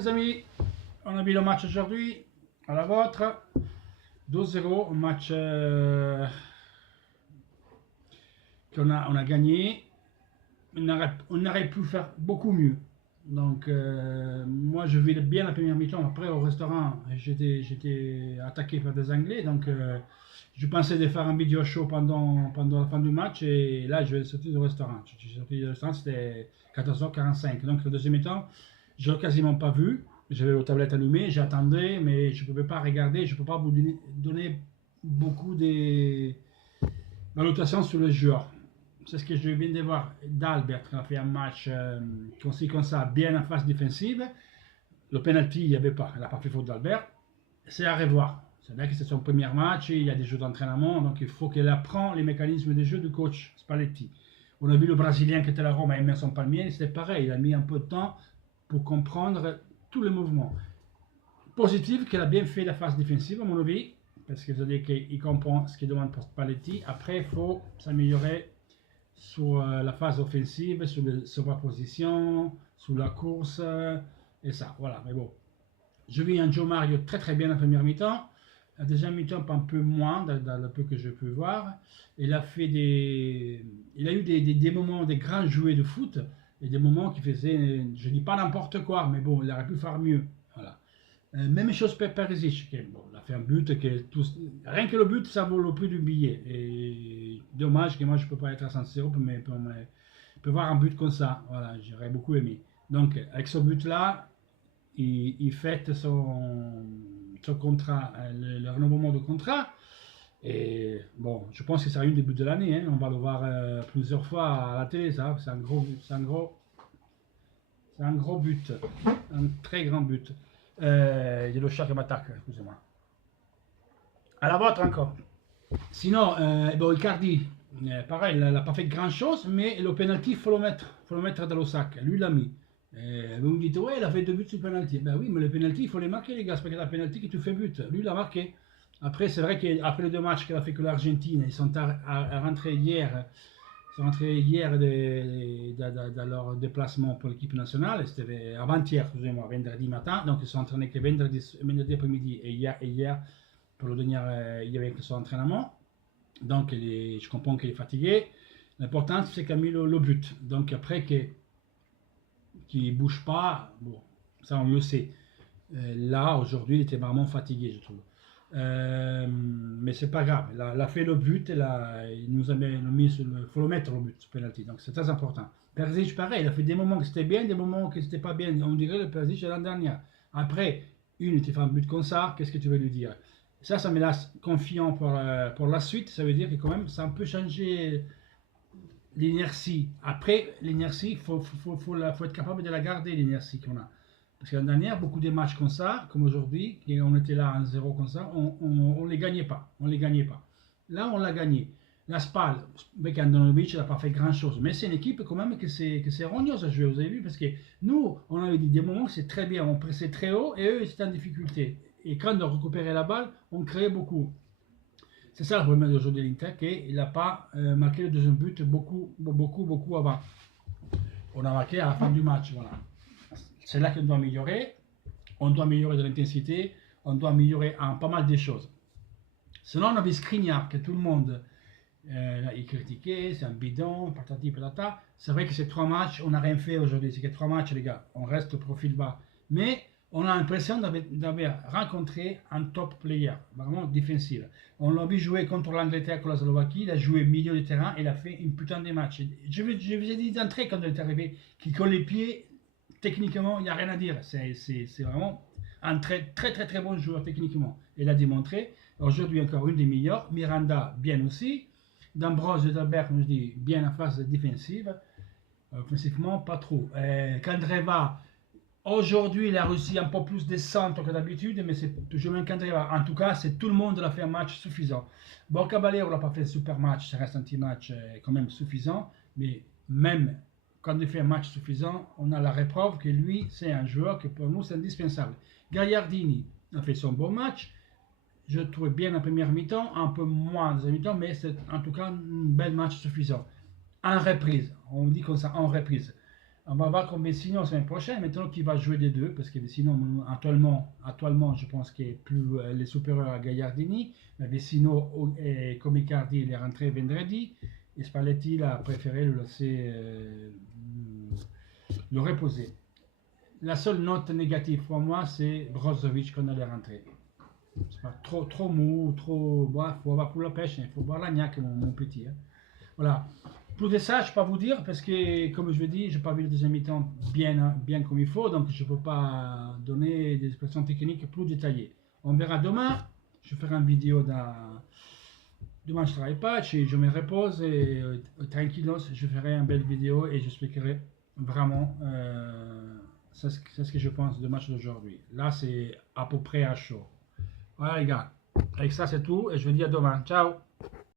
mes amis, on a vu le match aujourd'hui, à la vôtre, 2-0, un match on a gagné, on aurait pu faire beaucoup mieux. Donc moi je vis bien la première mi-temps, après au restaurant j'étais attaqué par des Anglais, donc je pensais de faire un vidéo show pendant la fin du match et là je vais sortir du restaurant. Je suis sorti du restaurant, c'était 14h45, donc le deuxième mi-temps je l'ai quasiment pas vu, j'avais la tablette allumée, j'attendais mais je ne pouvais pas regarder, je ne peux pas vous donner beaucoup de valutations sur les joueurs. C'est ce que je viens de voir. D'Albert a fait un match comme ça, bien en phase défensive. Le penalty, il n'y avait pas. Il n'a pas fait faute d'Albert. C'est à revoir. C'est vrai que c'est son premier match, il y a des jeux d'entraînement, donc il faut qu'elle apprenne les mécanismes de jeu du coach Spalletti. On a vu le Brésilien qui était à la Rome à Emerson Palmieri, c'était pareil. Il a mis un peu de temps pour comprendre tous les mouvements. Positif qu'elle a bien fait la phase défensive, à mon avis, parce que ça veut dire qu'il comprend ce qu'il demande pour Spalletti. Après, il faut s'améliorer sur la phase offensive, sur la position, sur la course, et ça, voilà, mais bon. Je vis un Joe Mario très très bien la première mi-temps, la deuxième mi-temps un peu moins, dans le peu que je peux voir. Il a eu des moments, des grands jouets de foot, et des moments qui faisaient, je dis pas n'importe quoi, mais bon, il aurait pu faire mieux, voilà. Même chose pour Perisic, bon, il a fait un but, rien que le but, ça vaut le prix du billet. Et dommage que moi je ne peux pas être à San Siro pour voir un but comme ça. Voilà, j'aurais beaucoup aimé. Donc, avec ce but-là, il fête son contrat, le renouvellement de contrat. Et bon, je pense que c'est une des buts de l'année. Hein. On va le voir plusieurs fois à la télé, ça. C'est un gros but, un très grand but. Il y a le chat qui m'attaque, excusez-moi. À la vôtre encore. Sinon, bon, Icardi, pareil, il n'a pas fait grand chose, mais le penalty, il faut le mettre dans le sac. Lui, il l'a mis. Vous me dites, ouais, il a fait 2 buts sur le penalty. Ben oui, mais le penalty, il faut les marquer, les gars. C'est pas que la penalty que tu fais but. Lui, il a marqué. Après, c'est vrai qu'après les 2 matchs qu'il a fait que l'Argentine, ils sont rentrés hier. Ils sont rentrés hier dans leur déplacement pour l'équipe nationale. C'était avant-hier, excusez-moi, vendredi matin. Donc, ils sont entraînés que vendredi après-midi et hier pour le dernier, il y avait que son entraînement. Donc, je comprends qu'il est fatigué. L'important, c'est qu'il a mis le but. Donc, après, qu'il ne bouge pas, bon, ça, on le sait. Là, aujourd'hui, il était vraiment fatigué, je trouve. Mais c'est pas grave, il a fait le but, il nous a mis il faut le mettre le but, ce penalty, donc c'est très important. Perisic, pareil, il a fait des moments que c'était bien, des moments que c'était pas bien, on dirait le Perisic de l'an dernier. Après, il fait un but comme ça, qu'est-ce que tu veux lui dire? Ça me laisse confiant pour la suite, ça veut dire que quand même, ça peut changer l'inertie. Après, l'inertie, il faut être capable de la garder, l'inertie qu'on a. Parce que l'année dernière, beaucoup de matchs comme ça, comme aujourd'hui, on était là en 0 comme ça, on les gagnait pas. On les gagnait pas. Là, on l'a gagné. La Spal, avec Andanovic, il n'a pas fait grand chose. Mais c'est une équipe quand même que c'est rogneuse à jouer, vous avez vu, parce que nous, on avait dit des moments, c'est très bien, on pressait très haut et eux, ils étaient en difficulté. Et quand on récupérait la balle, on créait beaucoup. C'est ça le problème d'aujourd'hui de l'Inter, qu'il n'a pas marqué le deuxième but beaucoup avant. On a marqué à la fin du match, voilà. C'est là qu'on doit améliorer. On doit améliorer de l'intensité. On doit améliorer en pas mal de choses. Sinon, on avait Skriniar, que tout le monde il critiquait, c'est un bidon, patati patata. C'est vrai que ces 3 matchs, on n'a rien fait aujourd'hui. C'est que 3 matchs, les gars. On reste au profil bas. Mais on a l'impression d'avoir rencontré un top player, vraiment défensif. On l'a vu jouer contre l'Angleterre, contre la Slovaquie. Il a joué milieu de terrain. Il a fait une putain de match. Je vous ai dit d'entrée quand il est arrivé qu'il colle les pieds. Techniquement, il n'y a rien à dire. C'est vraiment un très bon joueur techniquement. Il a démontré. Aujourd'hui, encore une des meilleures. Miranda, bien aussi. D'Ambrose et d'Albert, comme je dis, bien en phase défensive. Offensivement, pas trop. Candreva, aujourd'hui, il a réussi un peu plus de centre que d'habitude, mais c'est toujours même Candreva. En tout cas, c'est tout le monde l'a fait un match suffisant. Bon, Caballero n'a pas fait un super match. Ça reste un petit match quand même suffisant. Mais même quand il fait un match suffisant, on a la répreuve que lui, c'est un joueur que pour nous, c'est indispensable. Gagliardini a fait son bon match. Je trouvais bien la première mi-temps, un peu moins en deuxième mi-temps, mais c'est en tout cas un bel match suffisant. En reprise, on dit comme ça, en reprise. On va voir comme Vecino la semaine prochaine, maintenant qu'il va jouer des deux, parce que Vecino, actuellement je pense qu'il est plus les supérieurs à Gagliardini, mais Vecino, comme Icardi, il est rentré vendredi, et Spalletti il a préféré le laisser le reposer. La seule note négative pour moi, c'est Brozovic quand elle est rentrée. C'est pas trop mou, trop. Il faut avoir pour la pêche, il faut boire la niaque, mon petit. Hein. Voilà. Plus de ça, je ne peux pas vous dire parce que, comme je l'ai dit, je n'ai pas vu le deuxième mi-temps bien comme il faut, donc je ne peux pas donner des expressions techniques plus détaillées. On verra demain. Je ferai une vidéo demain. Je ne travaille pas, je me repose et tranquillos, je ferai une belle vidéo et j'expliquerai vraiment c'est ce que je pense du match d'aujourd'hui. Là, c'est à peu près à chaud. Voilà les gars, avec ça c'est tout et je vous dis à demain. Ciao!